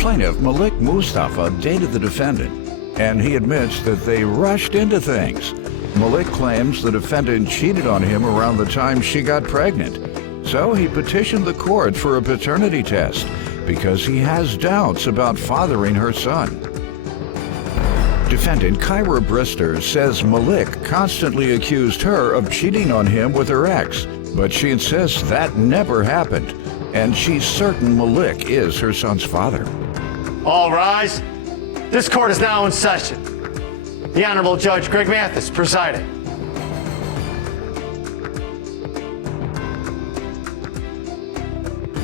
plaintiff, Malik Mustafa, dated the defendant, and he admits that they rushed into things. Malik claims the defendant cheated on him around the time she got pregnant. So he petitioned the court for a paternity test because he has doubts about fathering her son. Defendant Cyra Brister says Malik constantly accused her of cheating on him with her ex, but she insists that never happened, and she's certain Malik is her son's father. All rise. This court is now in session. The Honorable Judge Greg Mathis presiding.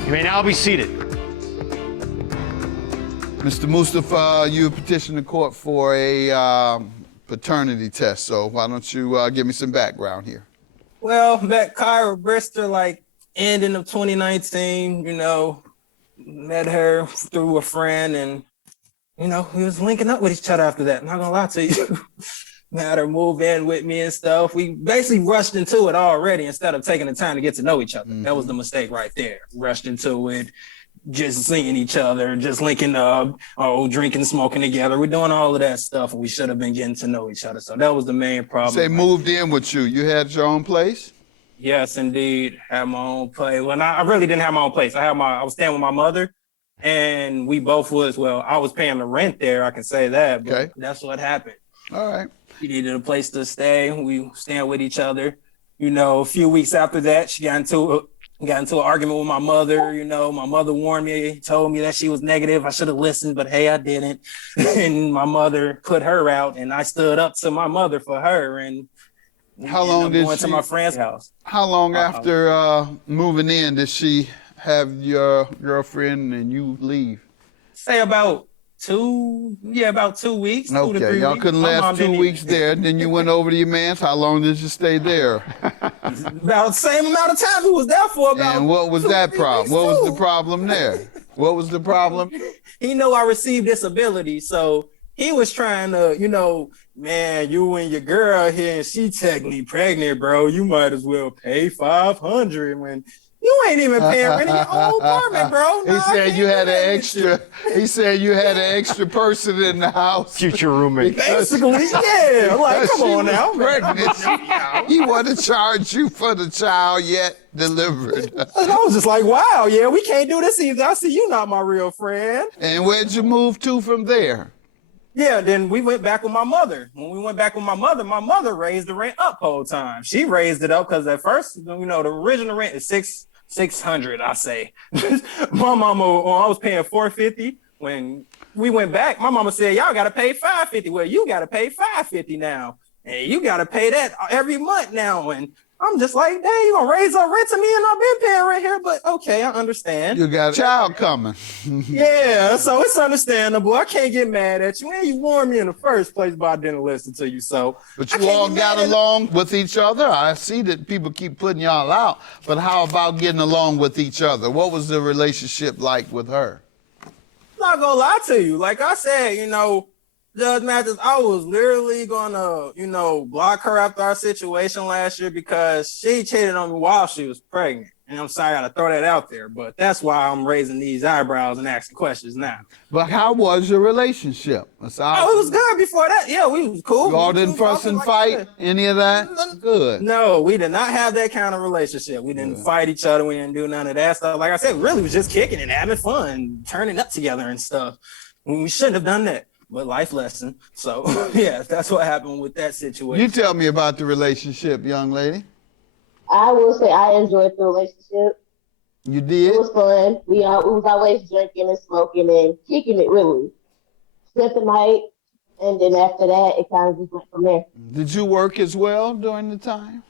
You may now be seated. Mr. Mustafa, you petitioned the court for a paternity test, so why don't you give me some background here? Well, met Cyra Brister like ending of 2019, met her through a friend, and we was linking up with each other after that. Not gonna lie to you. Had her move in with me and stuff. We basically rushed into it already instead of taking the time to get to know each other. That was the mistake right there. Rushed into it, just seeing each other, just linking up, drinking, smoking together. We're doing all of that stuff, and we should have been getting to know each other. So that was the main problem. Say moved in with you. You had your own place? Yes, indeed. Had my own place. Well, I really didn't have my own place. I was staying with my mother, and we both I was paying the rent there, I can say that, but okay. That's what happened. All right. She needed a place to stay. We staying with each other. A few weeks after that, she got into an argument with my mother. My mother warned me, told me that she was negative. I should have listened, but hey, I didn't. And my mother put her out, and I stood up to my mother for her. And how long did went to my friend's house? How long after moving in did she have your girlfriend and you leave? Say about 2 weeks. Okay, 2 to 3 y'all weeks. couldn't last 2 weeks there. Then you went over to your man's. How long did you stay there? About the same amount of time. Who was there for about. And what was that problem? What was the problem there? What was the problem? He know I received disability, so he was trying to, man, you and your girl here, and she technically pregnant, bro. You might as well pay $500 when you ain't even paying rent in your own apartment, bro. He said you had an extra. He said you had an extra person in the house. Future roommate. Basically, yeah. Like, come on now. Pregnant. He want to charge you for the child yet delivered. And I was just like, wow, yeah, we can't do this either. I see you not my real friend. And where'd you move to from there? Yeah, then we went back with my mother. When we went back with my mother raised the rent up whole time. She raised it up because at first, the original rent is $600, I say. My mama, I was paying $450. When we went back, my mama said, y'all got to pay $550. Well, you got to pay $550 now. And you got to pay that every month now. And I'm just like, dang, you gonna raise up rent to me and I've been paying rent here, but okay, I understand. You got a child coming. Yeah, so it's understandable. I can't get mad at you. And you warned me in the first place, but I didn't listen to you, so. But you all got along with each other? I see that people keep putting y'all out, but how about getting along with each other? What was the relationship like with her? I'm not gonna lie to you. Like I said, Judge Mathis, I was literally gonna, block her after our situation last year because she cheated on me while she was pregnant. And I'm sorry I gotta throw that out there, but that's why I'm raising these eyebrows and asking questions now. But how was your relationship? It was good before that. Yeah, we was cool. You all didn't fuss and fight? Any of that? Good. No, we did not have that kind of relationship. We didn't fight each other. We didn't do none of that stuff. Like I said, we really was just kicking and having fun, turning up together and stuff. We shouldn't have done that. But life lesson. So, yeah, that's what happened with that situation. You tell me about the relationship, young lady. I will say I enjoyed the relationship. You did? It was fun. We was always drinking and smoking and kicking it, really. Spent the night, and then after that, it kind of just went from there. Did you work as well during the time?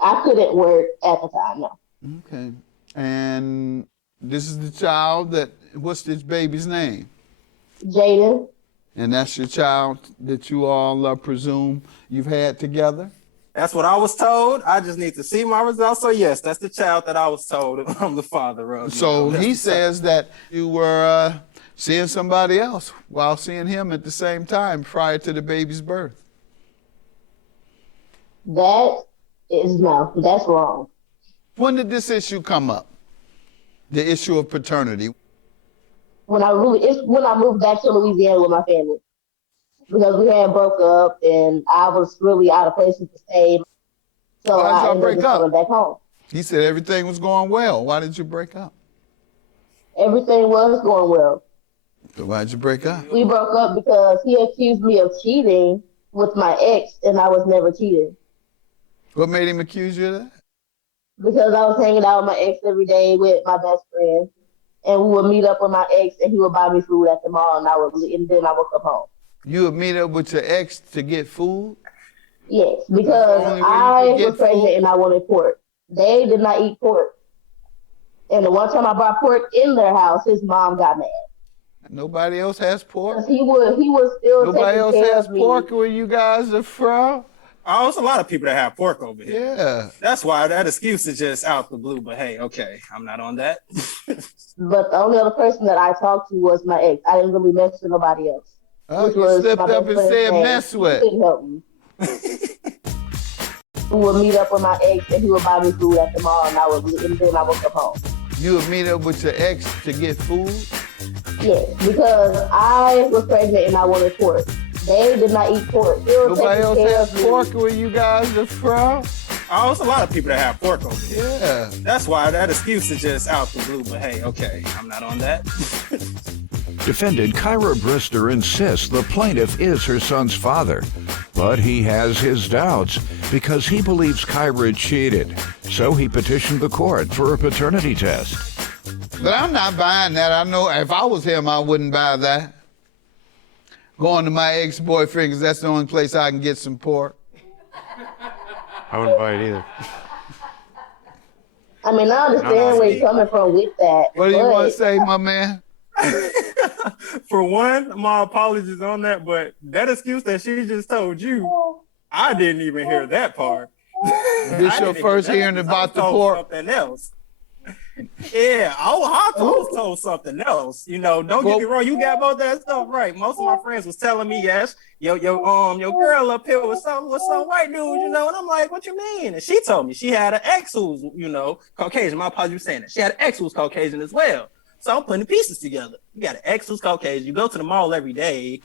I couldn't work at the time, no. Okay. And this is the child what's this baby's name? Jaden. And that's your child that you all presume you've had together? That's what I was told. I just need to see my results. So, yes, that's the child that I was told I'm the father of. So he says that you were seeing somebody else while seeing him at the same time prior to the baby's birth. That's wrong. When did this issue come up? The issue of paternity? It's when I moved back to Louisiana with my family because we had broke up and I was really out of places to stay. So Why did I y'all ended up break just up? coming back home. He said everything was going well. Why did you break up? Everything was going well. So why did you break up? We broke up because he accused me of cheating with my ex, and I was never cheated. What made him accuse you of that? Because I was hanging out with my ex every day with my best friend, and we would meet up with my ex, and he would buy me food at the mall, and then I would come home. You would meet up with your ex to get food? Yes, because I was pregnant and I wanted pork. They did not eat pork. And the one time I brought pork in their house, his mom got mad. Nobody else has pork? He was still Nobody else taking care has of me. pork where you guys are from? Oh, it's a lot of people that have pork over here. Yeah. That's why that excuse is just out the blue. But hey, okay, I'm not on that. But the only other person that I talked to was my ex. I didn't really mess with nobody else. Oh, Which you was slipped my up best and friend's said name. mess He with. couldn't help me. We would meet up with my ex and he would buy me food at the mall and then I would come home. You would meet up with your ex to get food? Yes, because I was pregnant and I wanted pork. They did not eat pork. Nobody else has pork where you guys are from? Oh, it's a lot of people that have pork over here. Yeah. That's why that excuse is just out the blue. But hey, okay, I'm not on that. Defendant Cyra Brister insists the plaintiff is her son's father, but he has his doubts because he believes Cyra cheated. So he petitioned the court for a paternity test. But I'm not buying that. I know if I was him, I wouldn't buy that. Going to my ex-boyfriend because that's the only place I can get some pork. I wouldn't buy it either. I mean, I understand where you're coming from with that. What do you want to say, my man? For one, my apologies on that, but that excuse that she just told you, I didn't even hear that part. This your first hearing about the pork? Something else. Yeah, I was told something else. You know, don't get me wrong, you got both that stuff right. Most of my friends was telling me, yes, your girl up here with some white dude, you know, and I'm like, what you mean? And she told me she had an ex who's, you know, Caucasian. My apologies for saying that. She had an ex who's Caucasian as well. So I'm putting the pieces together. You got an ex who's Caucasian. You go to the mall every day.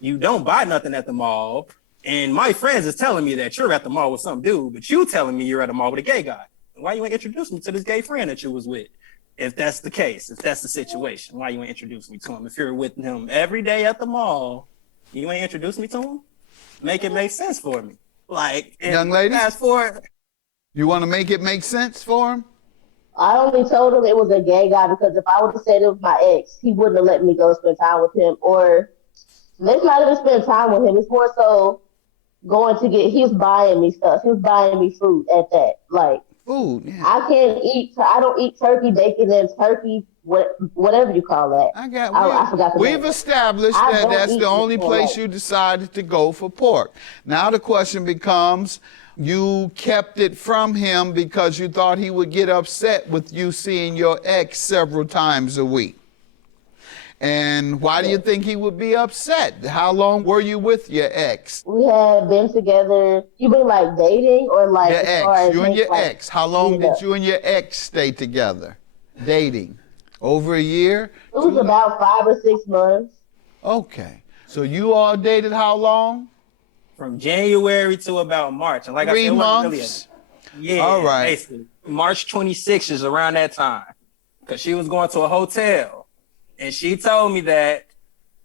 You don't buy nothing at the mall. And my friends is telling me that you're at the mall with some dude, but you telling me you're at the mall with a gay guy. Why you ain't introduce me to this gay friend that you was with? If that's the case, if that's the situation, why you ain't introduce me to him? If you're with him every day at the mall, you ain't introduce me to him? Make it make sense for me. Like, young lady, fast forward. You want to make it make sense for him? I only told him it was a gay guy because if I would have said it was my ex, he wouldn't have let me go spend time with him. Or let's not even spend time with him. It's more so he was buying me stuff. He was buying me food at that. Like, food, yeah. I don't eat turkey, bacon, and turkey, whatever you call that. I forgot the name. We've established that that's the only place you decided to go for pork. Now the question becomes, you kept it from him because you thought he would get upset with you seeing your ex several times a week. And why do you think he would be upset? How long were you with your ex? We had been together. You mean like dating or like your ex? You and your like, ex. How long did you and your ex stay together? Dating? Over a year? It was about 5 or 6 months. Okay. So you all dated how long? From January to about March. And like 3 I said, months? Yeah, all right. Basically. March 26th is around that time. Because she was going to a hotel. And she told me that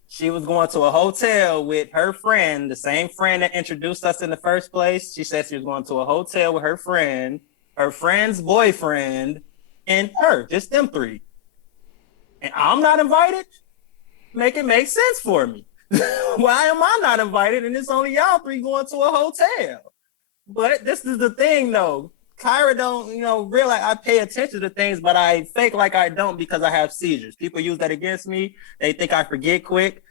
she was going to a hotel with her friend, the same friend that introduced us in the first place. She said she was going to a hotel with her friend's boyfriend, and her, just them three. And I'm not invited? Make it make sense for me. Why am I not invited? And it's only y'all three going to a hotel. But this is the thing, though. Cyra don't, realize I pay attention to things, but I fake like I don't because I have seizures. People use that against me. They think I forget quick.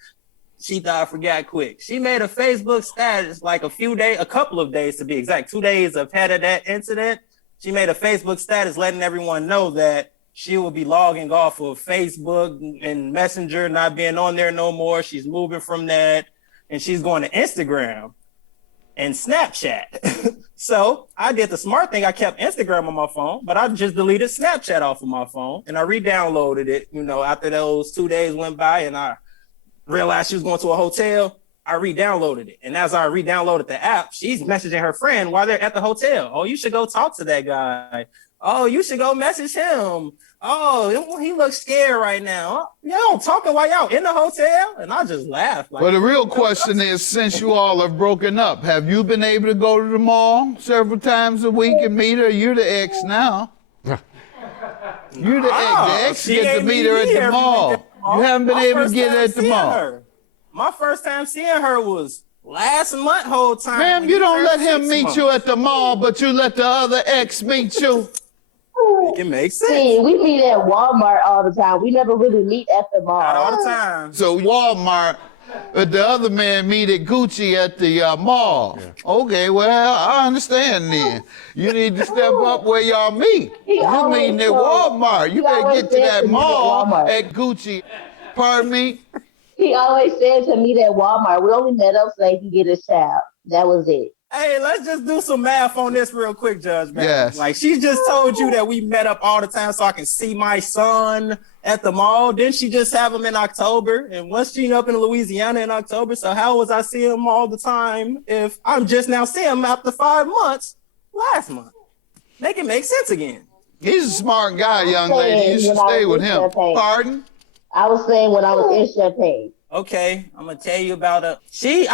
She thought I forgot quick. She made a Facebook status like a couple of days to be exact, 2 days ahead of that incident. She made a Facebook status letting everyone know that she will be logging off of Facebook and Messenger, not being on there no more. She's moving from that, and she's going to Instagram. and Snapchat. So I did the smart thing. I kept Instagram on my phone, but I just deleted Snapchat off of my phone and I re-downloaded it, after those 2 days went by and I realized she was going to a hotel. I re-downloaded it. And as I re-downloaded the app, she's messaging her friend while they're at the hotel. Oh, you should go talk to that guy. Oh, you should go message him. Oh, he looks scared right now. Y'all talking while y'all in the hotel? And I just laughed. Well, the real question is, since you all have broken up, have you been able to go to the mall several times a week and meet her? You're the ex now. You're the ex. The ex gets to meet her at the mall. You haven't been able to get her at the mall. My first time seeing her was last month whole time. Ma'am, you don't let him meet you at the mall, but you let the other ex meet you. It makes sense. See, we meet at Walmart all the time. We never really meet at the mall. Not all the time. So Walmart, but the other man meet at Gucci at the mall. Yeah. Okay, well, I understand then. You need to step up where y'all meet. You meeting at Walmart. You better get to that mall at Gucci. Pardon me? He always said to meet at Walmart. We only met up so they could get a shout. That was it. Hey, let's just do some math on this real quick, Judge. Man. Yes. Like, she just told you that we met up all the time so I can see my son at the mall. Didn't she just have him in October? And was she up in Louisiana in October? So how was I seeing him all the time if I'm just now seeing him after 5 months last month? Make it make sense again. He's a smart guy, young lady. You should stay with him. Pardon? I was saying when I was in Champagne. Okay, I'm gonna tell you about I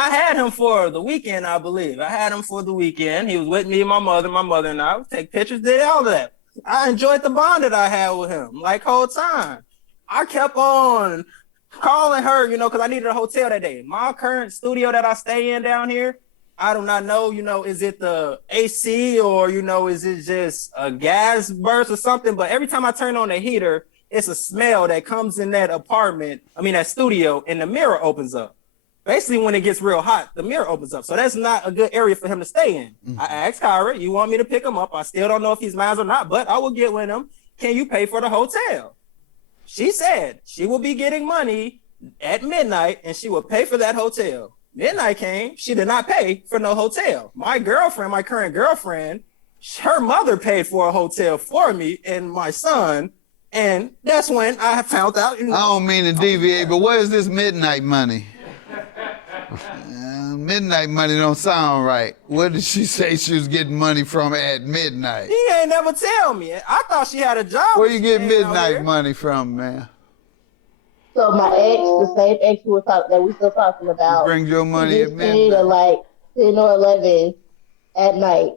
had him for the weekend, I believe. I had him for the weekend. He was with me and my mother and I would take pictures, did all of that. I enjoyed the bond that I had with him, like whole time. I kept on calling her, because I needed a hotel that day. My current studio that I stay in down here, I do not know, is it the AC or, is it just a gas burst or something? But every time I turn on the heater, it's a smell that comes in that that studio, and the mirror opens up. Basically, when it gets real hot, the mirror opens up. So that's not a good area for him to stay in. Mm-hmm. I asked Cyra, you want me to pick him up? I still don't know if he's mine or not, but I will get with him. Can you pay for the hotel? She said she will be getting money at midnight, and she will pay for that hotel. Midnight came, she did not pay for no hotel. My current girlfriend, her mother paid for a hotel for me and my son. And that's when I found out. I don't mean to deviate, but where's this midnight money? Midnight money don't sound right. Where did she say she was getting money from at midnight? He ain't never tell me. I thought she had a job. Where you get midnight money from, man? So my ex, the same ex that we still talking about. You bring your money at midnight. At like 10 or 11 at night.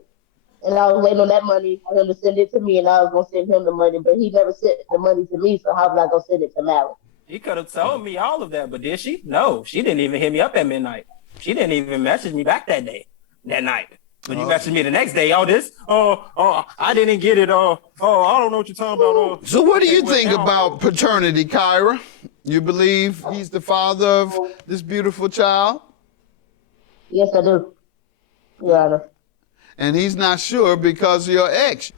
And I was waiting on that money for him to send it to me, and I was going to send him the money, but he never sent the money to me, so how was I going to send it to Mally? He could have told me all of that, but did she? No, she didn't even hit me up at midnight. She didn't even message me back that night. When you messaged me the next day, I didn't get it. I don't know what you're talking about. So what do you think about paternity, Cyra? You believe he's the father of this beautiful child? Yes, I do, Your Honor. And he's not sure because of your ex.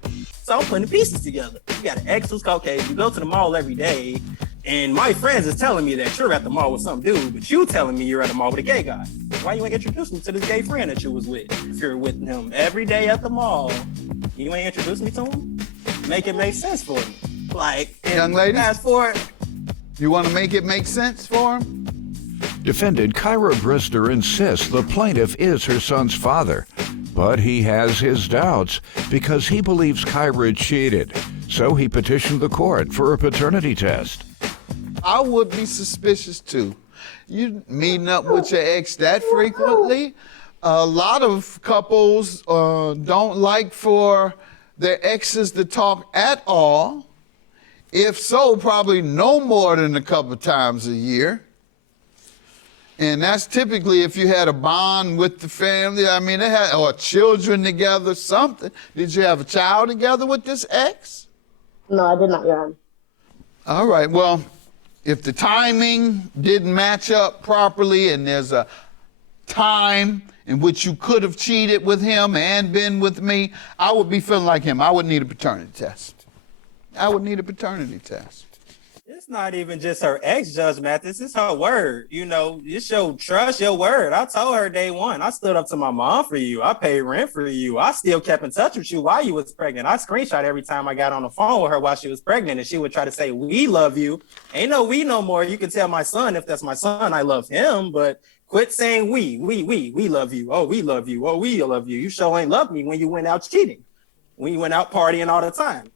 So I'm putting the pieces together. You got an ex who's Caucasian. You go to the mall every day, and my friends is telling me that you're at the mall with some dude, but you telling me you're at the mall with a gay guy. Why you ain't introduce me to this gay friend that you was with? If you're with him every day at the mall, you ain't introduce me to him? Make it make sense for me. Like, young lady, fast forward. You want to make it make sense for him? Defendant Cyra Brister insists the plaintiff is her son's father, but he has his doubts because he believes Cyra cheated. So he petitioned the court for a paternity test. I would be suspicious too. You meeting up with your ex that frequently? A lot of couples don't like for their exes to talk at all. If so, probably no more than a couple times a year. And that's typically if you had a bond with the family. I mean, they had or children together, something. Did you have a child together with this ex? No, I did not, Your Honor. All right, well, if the timing didn't match up properly and there's a time in which you could have cheated with him and been with me, I would be feeling like him. I would need a paternity test. I would need a paternity test. It's not even just her ex, Judge Mathis. It's her word. You know, you show trust your word. I told her day one, I stood up to my mom for you. I paid rent for you. I still kept in touch with you while you was pregnant. I screenshot every time I got on the phone with her while she was pregnant, and she would try to say, we love you. Ain't no we no more. You can tell my son, if that's my son, I love him, but quit saying we love you. Oh, we love you. Oh, we love you. You sure ain't love me when you went out cheating, when you went out partying all the time.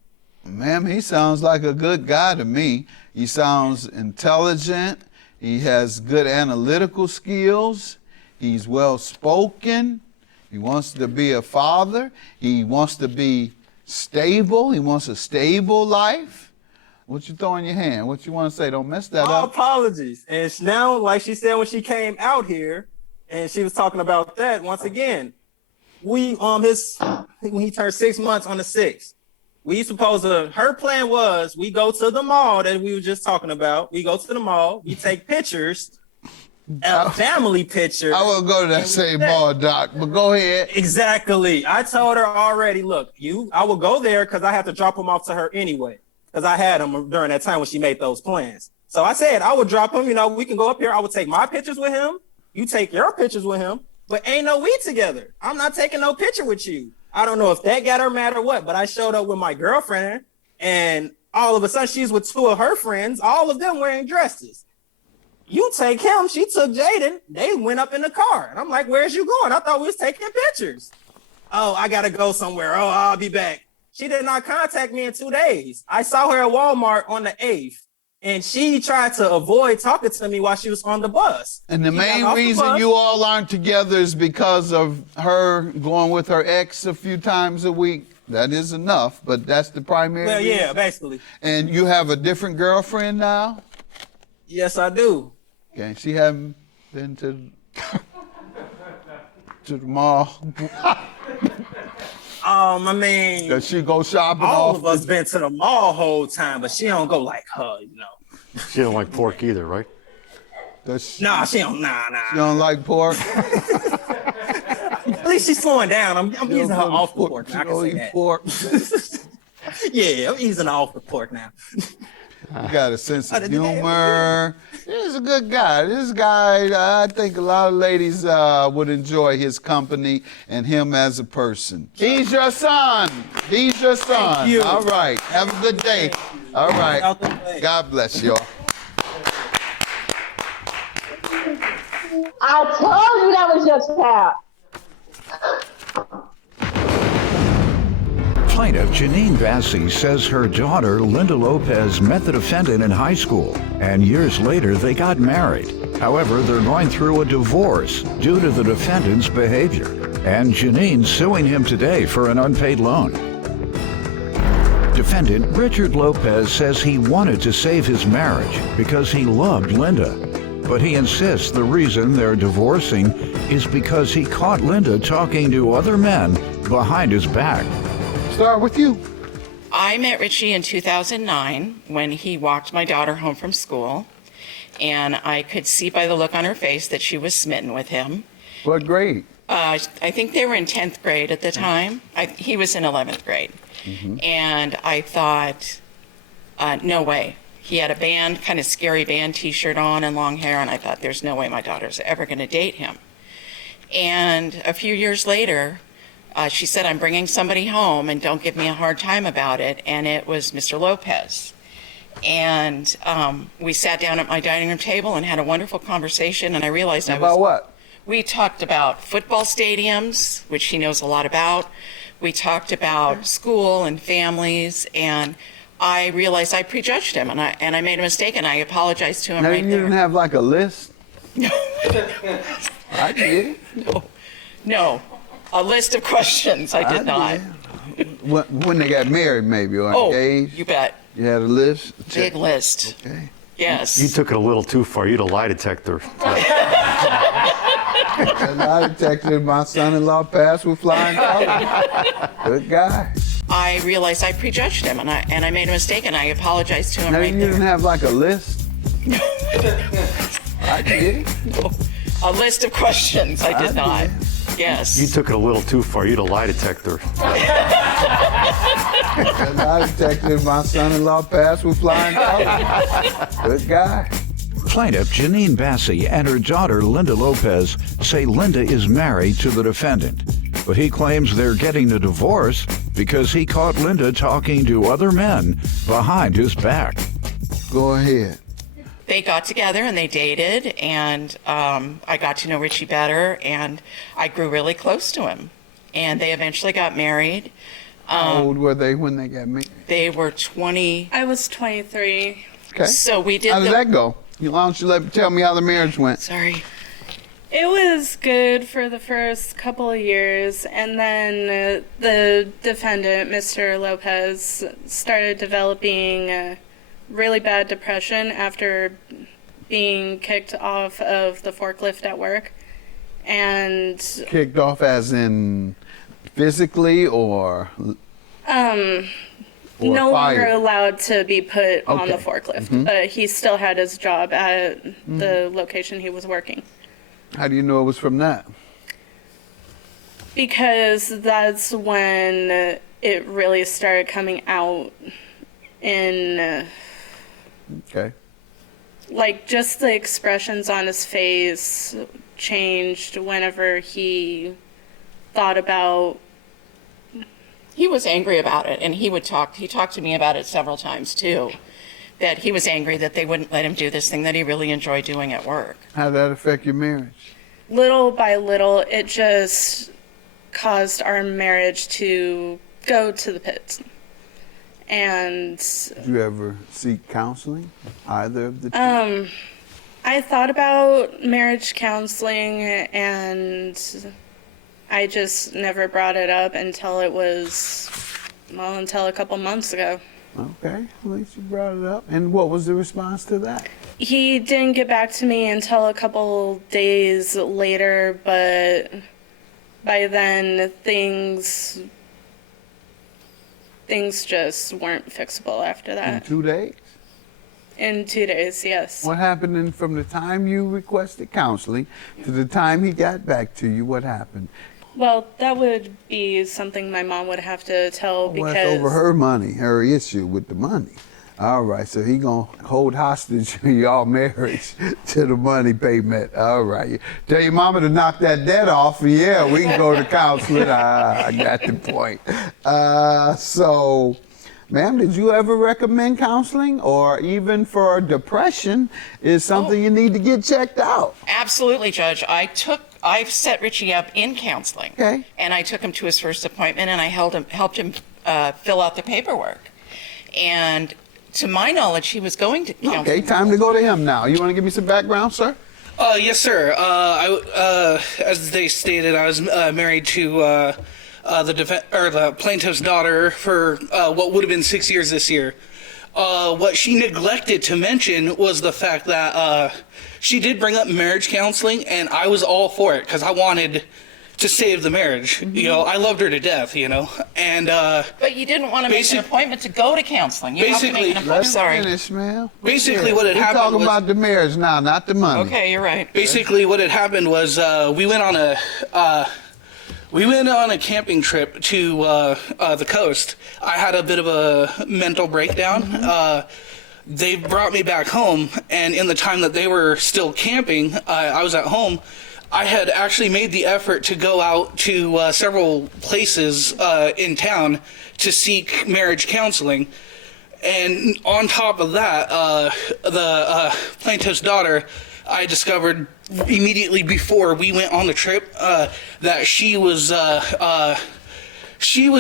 Ma'am, he sounds like a good guy to me. He sounds intelligent. He has good analytical skills. He's well-spoken. He wants to be a father. He wants to be stable. He wants a stable life. What you throw in your hand? What you want to say? Don't mess that All up. apologies. And now, like she said when she came out here, and she was talking about that once again. We when he turned 6 months on the 6th. Her plan was we go to the mall that we were just talking about. We go to the mall, we take pictures, a family picture. I will go to that same mall, Doc, but go ahead. Exactly. I told her already, look, I will go there because I have to drop them off to her anyway, because I had them during that time when she made those plans. So I said, I would drop him, we can go up here. I would take my pictures with him. You take your pictures with him, but ain't no we together. I'm not taking no picture with you. I don't know if that got her mad or what, but I showed up with my girlfriend, and all of a sudden she's with 2 of her friends, all of them wearing dresses. You take him, she took Jaden, they went up in the car. And I'm like, where's you going? I thought we was taking pictures. Oh, I gotta go somewhere. Oh, I'll be back. She did not contact me in 2 days. I saw her at Walmart on the 8th, and she tried to avoid talking to me while she was on the bus. And the main reason you all aren't together is because of her going with her ex a few times a week. That is enough, but that's the primary reason. Yeah, basically. And you have a different girlfriend now? Yes, I do. Okay, she haven't been to the mall. I mean, Does she go shopping all often? of us been to the mall whole time, but she don't go like her, She don't like pork either, right? Nah, she don't. Nah. She don't like pork? At least she's slowing down. I'm easing her off the pork. I can say that. Pork. Yeah, I'm easing her off the pork now. You got a sense of humor. He's a good guy. This guy, I think a lot of ladies would enjoy his company and him as a person. He's your son. He's your son. Thank you. All right. Have a good day. All right. God bless you all. I told you that was your child. Plaintiff Janine Bassi says her daughter, Linda Lopez, met the defendant in high school, and years later they got married. However, they're going through a divorce due to the defendant's behavior, and Janine's suing him today for an unpaid loan. Defendant Richard Lopez says he wanted to save his marriage because he loved Linda, but he insists the reason they're divorcing is because he caught Linda talking to other men behind his back. Start with you. I met Richie in 2009 when he walked my daughter home from school, and I could see by the look on her face that she was smitten with him. What grade? I think they were in 10th grade at the time. He was in 11th grade. And I thought, no way. He had a kind of scary band t-shirt on and long hair, and I thought, there's no way my daughter's ever going to date him. And a few years later, she said, I'm bringing somebody home and don't give me a hard time about it. And it was Mr. Lopez. And we sat down at my dining room table and had a wonderful conversation. And I realized About what? We talked about football stadiums, which he knows a lot about. We talked about school and families. And I realized I prejudged him, and I made a mistake, and I apologized to him Now, right you there. didn't have like a list? I did. No. A list of questions. I did not. When they got married, maybe, or engaged? You bet. You had a list? Big list. Okay. Yes. You took it a little too far. You'd a lie detector. A lie detector, my son-in-law passed with flying colors. Good guy. I realized I prejudged him, and I made a mistake, and I apologized to him Now, right you there. didn't have like a list? I did. A list of questions. I did not. Yes. You took it a little too far. You'd a lie detector. I detected my son-in-law passed with flying colors. Good guy. Plaintiff Janine Bassey and her daughter Linda Lopez say Linda is married to the defendant, but he claims they're getting a divorce because he caught Linda talking to other men behind his back. Go ahead. They got together and they dated, and I got to know Richie better, and I grew really close to him. And they eventually got married. How old were they when they got married? They were 20. I was 23. Okay. So we did How did that go? Why don't you tell me how the marriage went? Sorry. It was good for the first couple of years, and then the defendant, Mr. Lopez, started developing really bad depression after being kicked off of the forklift at work. And Kicked off as in physically or no longer fired? allowed to be put on the Okay. forklift, but he still had his job at the location he was working. How do you know it was from that? Because that's when it really started coming out in, Okay. like, just the expressions on his face changed whenever he thought about. He was angry about it, and he talked to me about it several times too, that he was angry that they wouldn't let him do this thing that he really enjoyed doing at work. How did that affect your marriage? Little by little, it just caused our marriage to go to the pits. And Did you ever seek counseling? Either of the two? I thought about marriage counseling, and I just never brought it up until until a couple months ago. Okay, at least you brought it up. And what was the response to that? He didn't get back to me until a couple days later, but by then things just weren't fixable after In that. 2 days? In 2 days, yes. What happened from the time you requested counseling to the time he got back to you? What happened? Well, that would be something my mom would have to tell Well, because it's over her money, her issue with the money. All right, so he gonna hold hostage y'all marriage to the money payment. All right, tell your mama to knock that debt off. Yeah, we can go to counseling. I got the point. So, ma'am, did you ever recommend counseling, or even for depression is something you need to get checked out? Absolutely, Judge. I set Richie up in counseling. Okay. And I took him to his first appointment, and I helped him fill out the paperwork. And to my knowledge, he was going to counseling. Okay, time to go to him now. You want to give me some background, sir? Yes, sir. As they stated, I was married to the plaintiff's daughter for what would have been 6 years this year. What she neglected to mention was the fact that she did bring up marriage counseling, and I was all for it because I wanted to save the marriage. Mm-hmm. You know, I loved her to death, you know, and But you didn't want to make an appointment to go to counseling. You have to make an Let appointment. him Sorry. finish, man. basically what had We're happened talking was... about the marriage now, not the money. Okay, you're right. Basically, what had happened was we went on a camping trip to the coast. I had a bit of a mental breakdown. They brought me back home, and in the time that they were still camping, I was at home. I had actually made the effort to go out to several places in town to seek marriage counseling. And on top of that, the plaintiff's daughter, I discovered immediately before we went on the trip that she was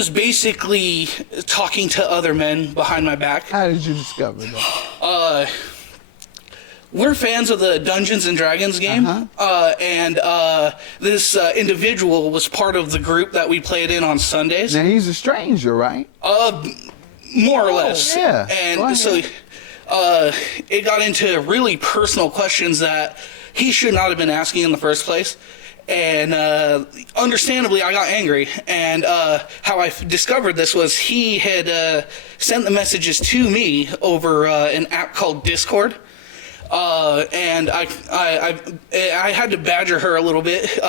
basically talking to other men behind my back. How did you discover that? We're fans of the Dungeons and Dragons game, and this individual was part of the group that we played in on Sundays. Now, he's a stranger, right? More or less. yeah. Go And ahead. so it got into really personal questions that he should not have been asking in the first place. And understandably, I got angry. And how I discovered this was he had sent the messages to me over an app called Discord. And I had to badger her a little bit,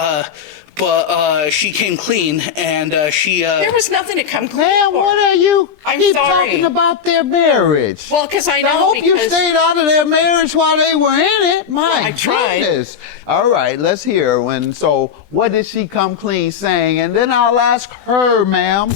but she came clean, and she. There was nothing to come clean Man, for. what are you I'm keep sorry. talking about their marriage? Well, because I I know hope you because stayed out of their marriage while they were in it. My I tried. goodness. All right, let's hear. So what did she come clean saying? And then I'll ask her, ma'am.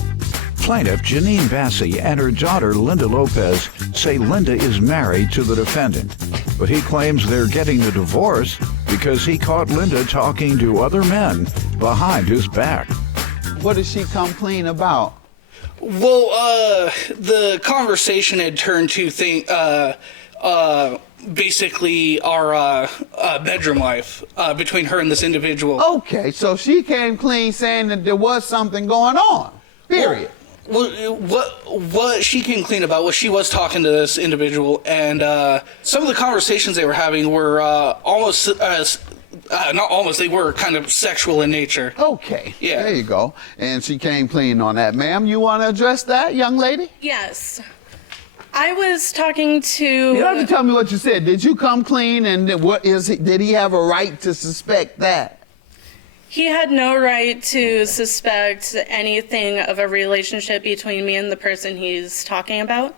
Plaintiff Janine Bassi and her daughter Linda Lopez say Linda is married to the defendant, but he claims they're getting the divorce because he caught Linda talking to other men behind his back. What did she come clean about? Well, the conversation had turned to basically our bedroom life between her and this individual. Okay, so she came clean saying that there was something going on. Period. Well, what she came clean about was she was talking to this individual, and some of the conversations they were having were almost not almost, they were kind of sexual in nature. Okay, Yeah. there you go. And she came clean on that. Ma'am, you want to address that, young lady? Yes. I was talking to. You don't have to tell me what you said. Did you come clean, and did he have a right to suspect that? He had no right to suspect anything of a relationship between me and the person he's talking about.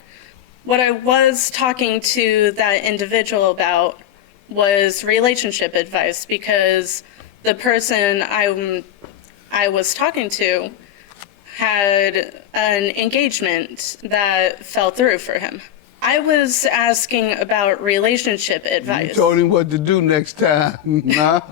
What I was talking to that individual about was relationship advice, because the person I was talking to had an engagement that fell through for him. I was asking about relationship advice. You told him what to do next time. Huh?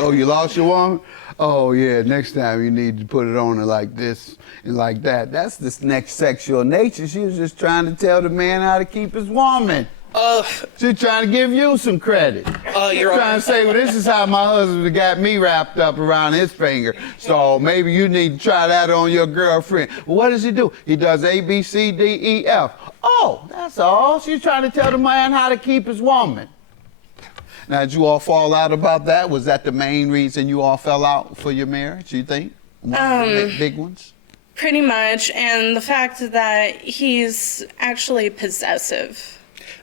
Oh, you lost your woman? Oh, yeah, next time you need to put it on her like this and like that. That's this next sexual nature. She was just trying to tell the man how to keep his woman. She's trying to give you some credit. You're trying to say, well, this is how my husband got me wrapped up around his finger. So maybe you need to try that on your girlfriend. Well, what does he do? He does A, B, C, D, E, F. Oh, that's all. She's trying to tell the man how to keep his woman. Now, did you all fall out about that? Was that the main reason you all fell out for your marriage, you think? One of the big ones? Pretty much, and the fact that he's actually possessive.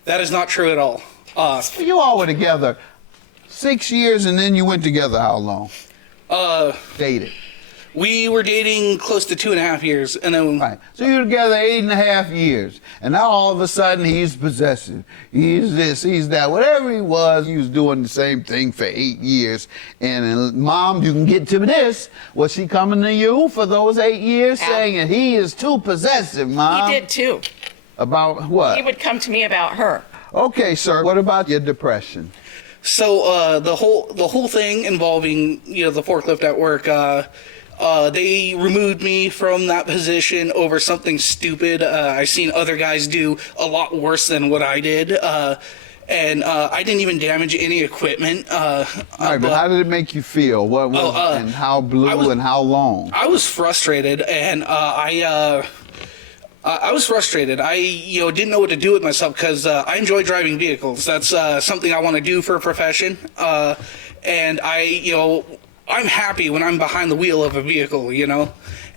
That is not true at all. You all were together 6 years, and then you went together how long? Dated. We were dating close to 2.5 years, and then Right. So you were together 8.5 years, and now all of a sudden he's possessive. He's this, he's that. Whatever he was doing the same thing for 8 years. And Mom, you can get to this. Was she coming to you for those 8 years saying that he is too possessive, Mom? he did too. About what? He would come to me about her. Okay, sir. What about your depression? so the whole thing involving the forklift at work. They removed me from that position over something stupid. I've seen other guys do a lot worse than what I did. And I didn't even damage any equipment. All right, but how did it make you feel? What was and how blue and how long? I was frustrated, and I was frustrated. I didn't know what to do with myself because I enjoy driving vehicles. That's something I want to do for a profession. And I'm happy when I'm behind the wheel of a vehicle,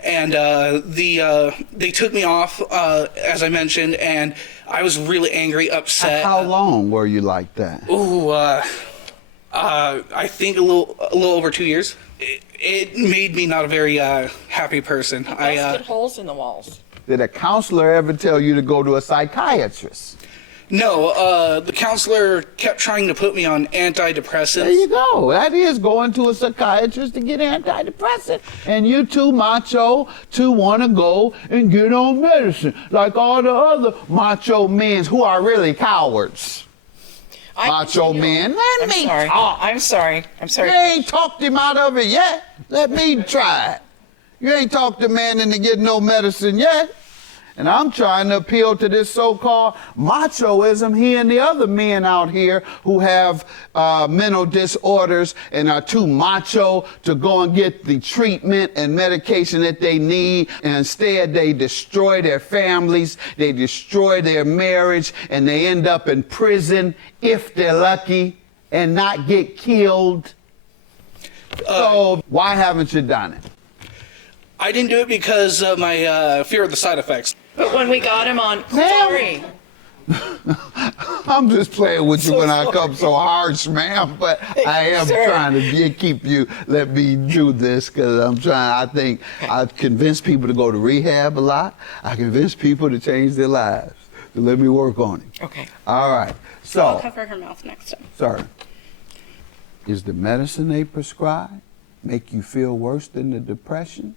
And they took me off, as I mentioned, and I was really angry, upset. How long were you like that? Ooh, I think a little over 2 years. It made me not a very happy person. Busted holes in the walls. Did a counselor ever tell you to go to a psychiatrist? No, the counselor kept trying to put me on antidepressants. There you go. That is going to a psychiatrist to get antidepressant. And you too macho to want to go and get on medicine like all the other macho men who are really cowards. Macho men. Let me talk. I'm sorry. You ain't talked him out of it yet. Let me try it. You ain't talked the man into getting no medicine yet. And I'm trying to appeal to this so-called machoism, he and the other men out here who have mental disorders and are too macho to go and get the treatment and medication that they need. And instead, they destroy their families, they destroy their marriage, and they end up in prison if they're lucky and not get killed. So why haven't you done it? I didn't do it because of my fear of the side effects. But when we got him on, sorry. I'm just playing with you when I come so harsh, ma'am, but I am trying to keep you, let me do this, because I think I've convinced people to go to rehab a lot. I convince people to change their lives. So let me work on it. Okay. All right. So, I'll cover her mouth next time. sir, is the medicine they prescribe make you feel worse than the depression?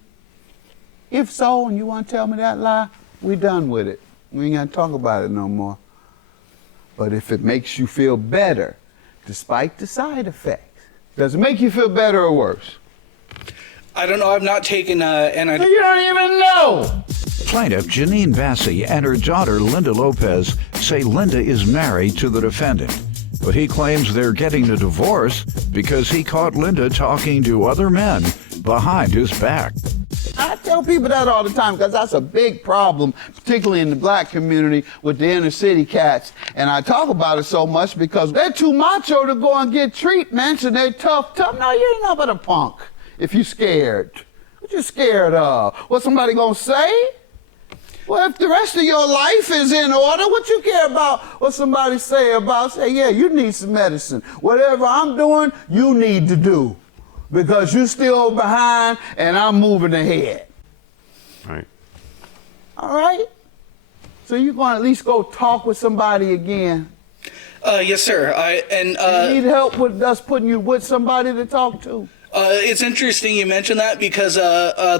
If so, and you want to tell me that lie, we done with it. We ain't got to talk about it no more. But if it makes you feel better, despite the side effects, does it make you feel better or worse? I don't know. I've not taken So you don't even know. Plaintiff Janine Bassi and her daughter Linda Lopez say Linda is married to the defendant, but he claims they're getting a divorce because he caught Linda talking to other men behind his back. I tell people that all the time because that's a big problem, particularly in the black community with the inner city cats. And I talk about it so much because they're too macho to go and get treatments and they're tough. No, you ain't nothing but a punk if you scared. What you scared of? What somebody gonna say? Well, if the rest of your life is in order, what you care about what somebody say about? Say, yeah, you need some medicine. Whatever I'm doing, you need to do. Because you're still behind and I'm moving ahead. Right. All right? So you're going to at least go talk with somebody again. Yes, sir. You need help with us putting you with somebody to talk to? It's interesting you mentioned that because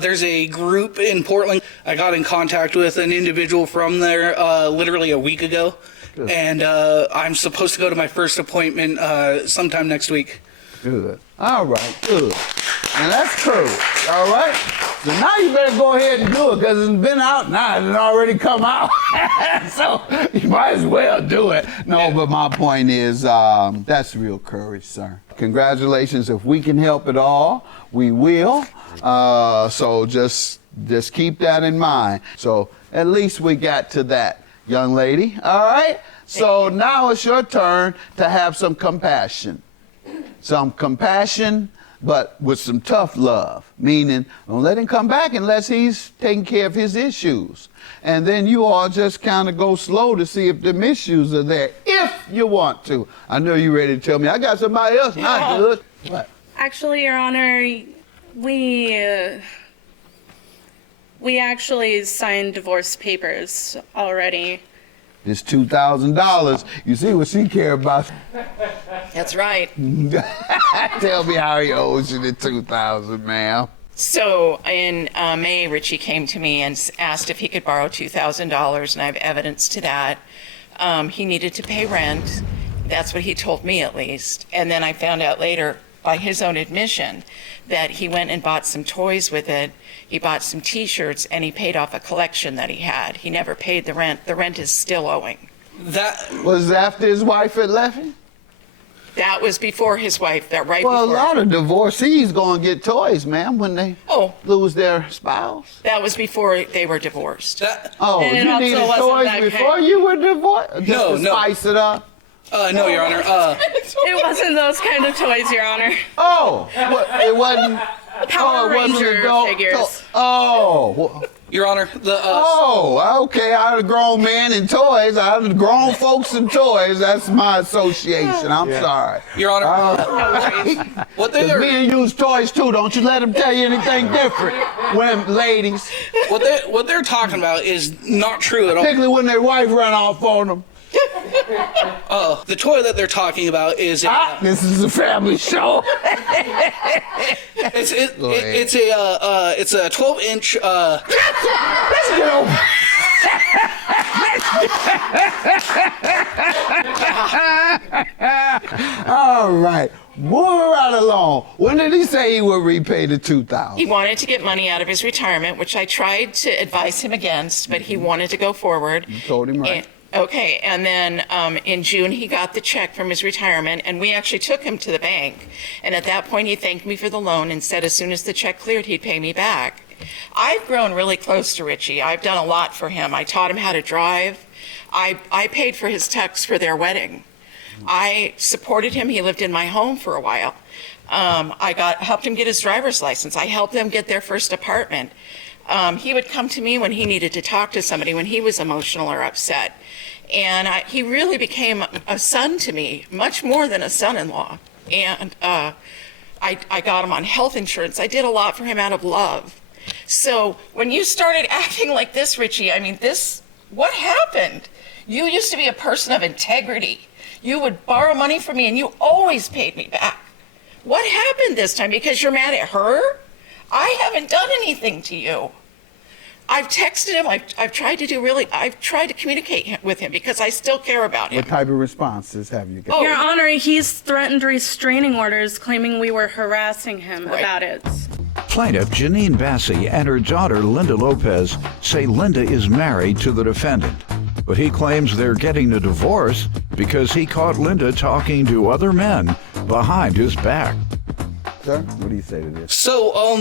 there's a group in Portland. I got in contact with an individual from there literally a week ago. Good. And I'm supposed to go to my first appointment sometime next week. Good. All right, good. And that's cool. All right? So now you better go ahead and do it because it's been out now. It's already come out. So you might as well do it. No, but my point is that's real courage, sir. Congratulations. If we can help at all, we will. So just keep that in mind. So at least we got to that, young lady. All right? So now it's your turn to have some compassion. Some compassion, but with some tough love, meaning don't let him come back unless he's taking care of his issues. And then you all just kind of go slow to see if the issues are there, if you want to. I know you're ready to tell me, I got somebody else not good. What? Actually, Your Honor, we actually signed divorce papers already. It's $2,000. You see what she care about. That's right. Tell me how he owes you the $2,000, ma'am. So in May, Richie came to me and asked if he could borrow $2,000, and I have evidence to that. He needed to pay rent. That's what he told me, at least. And then I found out later, by his own admission, that he went and bought some toys with it. He bought some T-shirts, and he paid off a collection that he had. He never paid the rent. The rent is still owing. That was after his wife had left him? That was before his wife. That right well, before. A lot of divorcees go and get toys, ma'am, when they lose their spouse. That was before they were divorced. And you needed toys before you were divorced? Just to spice it up? No, Your Honor. It wasn't those kind of toys, Your Honor. Oh, it wasn't. Power Ranger adult figures. Your Honor, okay. I had a grown man and toys. I had grown folks and toys. That's my association. I'm sorry. Your Honor. What they are men use toys too. Don't you let them tell you anything different, women, ladies. What they're talking about is not true at all. Particularly when their wife run off on them. The toy that they're talking about is this is a family show. It's a 12-inch. Let's get over. All right. Moving right along. When did he say he would repay the $2,000? He wanted to get money out of his retirement, which I tried to advise him against, but he wanted to go forward. You told him right. Okay, and then in June he got the check from his retirement, and we actually took him to the bank. And at that point he thanked me for the loan and said as soon as the check cleared he'd pay me back. I've grown really close to Richie. I've done a lot for him. I taught him how to drive. I paid for his tux for their wedding. I supported him. He lived in my home for a while. I helped him get his driver's license. I helped them get their first apartment. He would come to me when he needed to talk to somebody, when he was emotional or upset. And he really became a son to me, much more than a son-in-law. And I got him on health insurance. I did a lot for him out of love. So when you started acting like this, Richie, I mean, what happened? You used to be a person of integrity. You would borrow money from me and you always paid me back. What happened this time? Because you're mad at her? I haven't done anything to you. I've texted him. I've tried to communicate with him because I still care about him. What type of responses have you got? Your Honor, he's threatened restraining orders claiming we were harassing him about it. Plaintiff Janine Bassi and her daughter Linda Lopez say Linda is married to the defendant, but he claims they're getting a divorce because he caught Linda talking to other men behind his back. Sir, what do you say to this? So,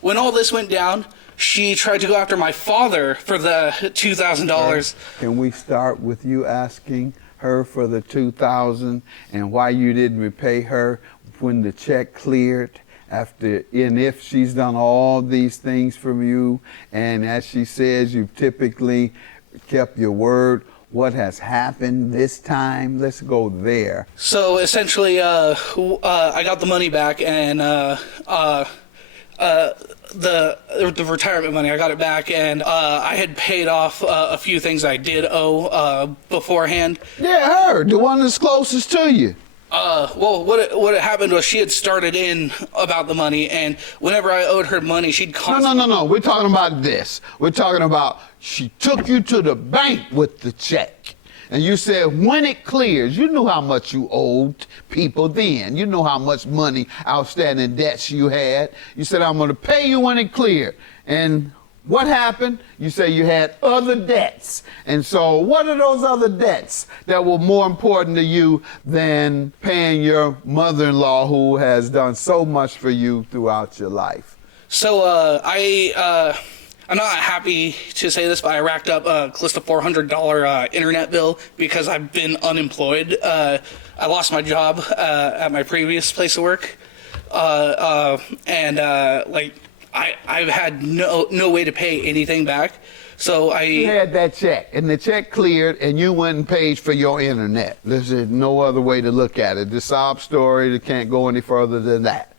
when all this went down, she tried to go after my father for the $2,000. Can we start with you asking her for the $2,000 and why you didn't repay her when the check cleared? And if she's done all these things for you, and as she says, you've typically kept your word, what has happened this time? Let's go there. So essentially, I got the money back, and the retirement money, I got it back, and I had paid off a few things I did owe beforehand. Yeah, her, the one that's closest to you. Well, what had happened was she had started in about the money, and whenever I owed her money, she'd constantly... No. We're talking about this. We're talking about she took you to the bank with the check. And you said when it clears, you knew how much you owed people then. You know how much money, outstanding debts you had. You said, I'm going to pay you when it clears. And what happened? You say you had other debts. And so what are those other debts that were more important to you than paying your mother-in-law who has done so much for you throughout your life? So I'm not happy to say this, but I racked up close to $400 internet bill because I've been unemployed. I lost my job at my previous place of work. I've had no way to pay anything back. So You had that check, and the check cleared, and you went and paid for your internet. There's no other way to look at it. The sob story, it can't go any further than that.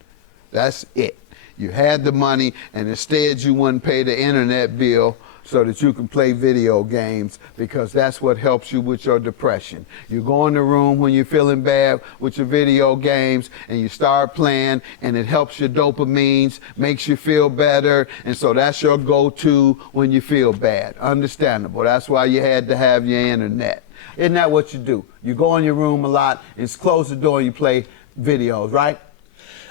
That's it. You had the money, and instead you wouldn't pay the internet bill so that you can play video games, because that's what helps you with your depression. You go in the room when you're feeling bad with your video games, and you start playing, and it helps your dopamines, makes you feel better, and so that's your go-to when you feel bad. Understandable. That's why you had to have your internet. Isn't that what you do? You go in your room a lot, and close the door, and you play videos, right?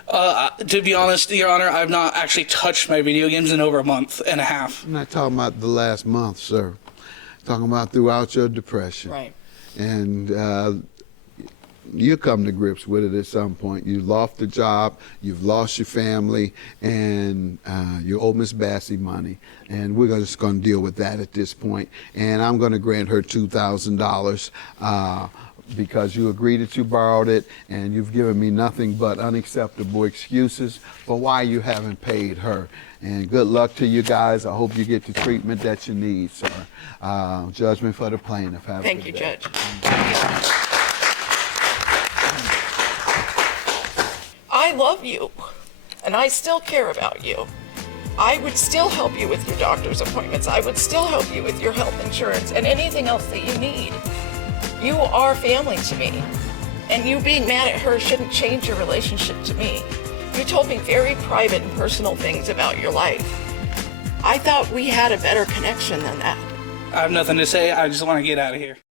To be honest, Your Honor, I've not actually touched my video games in over a month and a half. I'm not talking about the last month, sir. I'm talking about throughout your depression. Right. And you come to grips with it at some point. You've lost the job, you've lost your family, and you owe Miss Bassi money. And we're just going to deal with that at this point. And I'm going to grant her $2,000. Because you agreed that you borrowed it, and you've given me nothing but unacceptable excuses for why you haven't paid her. And good luck to you guys. I hope you get the treatment that you need, sir. Judgment for the plaintiff. Thank you, Judge. I love you, and I still care about you. I would still help you with your doctor's appointments. I would still help you with your health insurance and anything else that you need. You are family to me, and you being mad at her shouldn't change your relationship to me. You told me very private and personal things about your life. I thought we had a better connection than that. I have nothing to say. I just want to get out of here.